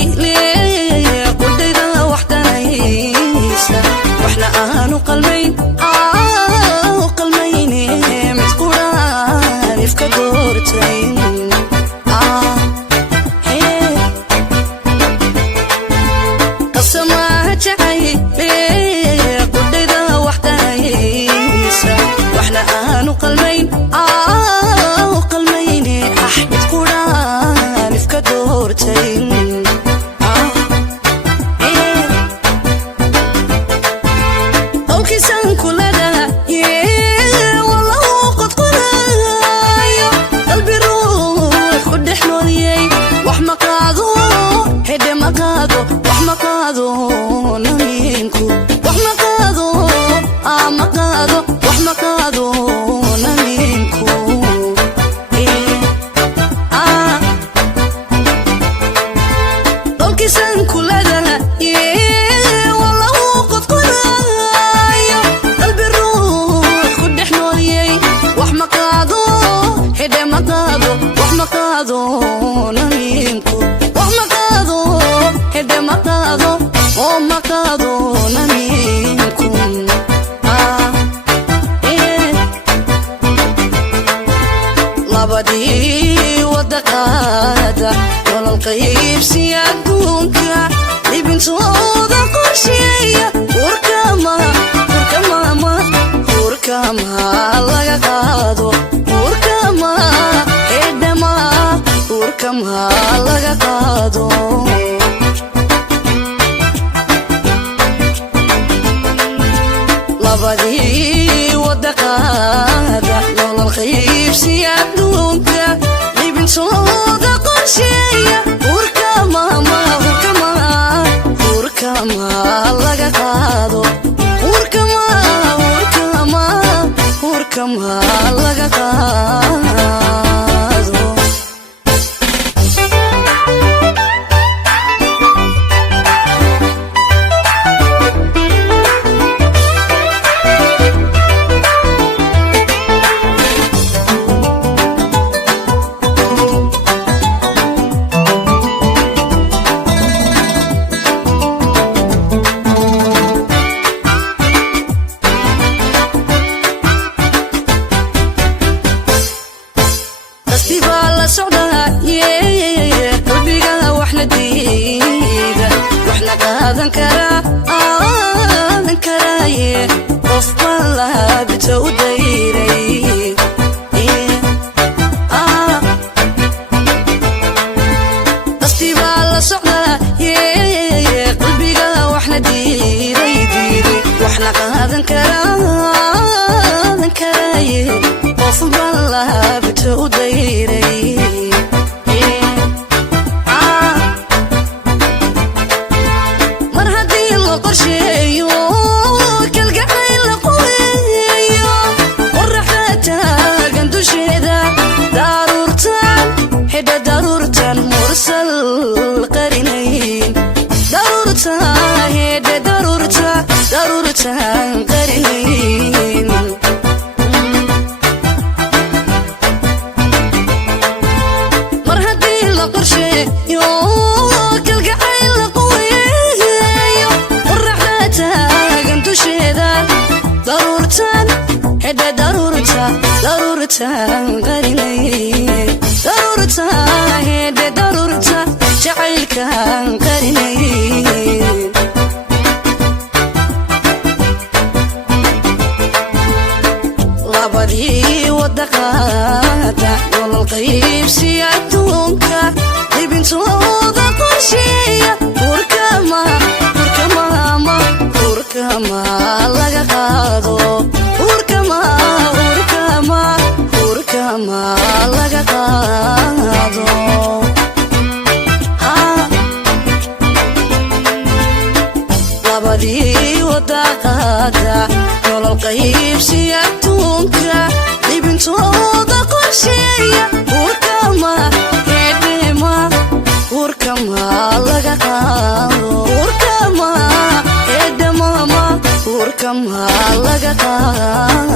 ليه قدينا وحدانيسا وإحنا آنو قلبين قلبين متقولان يفكا دورتين قسمها جعي ليه قدينا وحدانيسا وإحنا آنو قلبين قلبين متقولان يفكا دورتين labadii wadaqaada walaalkayib siyaadunka ibintooda qorsheeya urkama laga qaado urkama hedama urkama laga qaado labadii wadaqaada walaalkayib siyaadunka ibintooda qorsheeya urkama laga qaado urkama laga qaado قادن كراي قف بالله بتوديري قصدي بالله صعدة قلبي قا واحنا ديري واحنا قادن كراي قف بالله بتوديري مرسل قرنين ضرورتها هيدا ضرورتها قرنين مرهدي لقرشي يوك القعين لقوي والرحلتها قنتو شهدا ضرورتها هيدا ضرورتها قرنين ضرورتها هيدا ضرورتها جعلك قرنين labadii wadaqaada walaalkayib siyaadunka ibintooda qorsheeya urkama laga qaado urkama laga qaado labadii wadaqaada walaalkayib siyaadunka ibintooda qorsheeya urkama laga qaado urkama hedama urkama laga qaado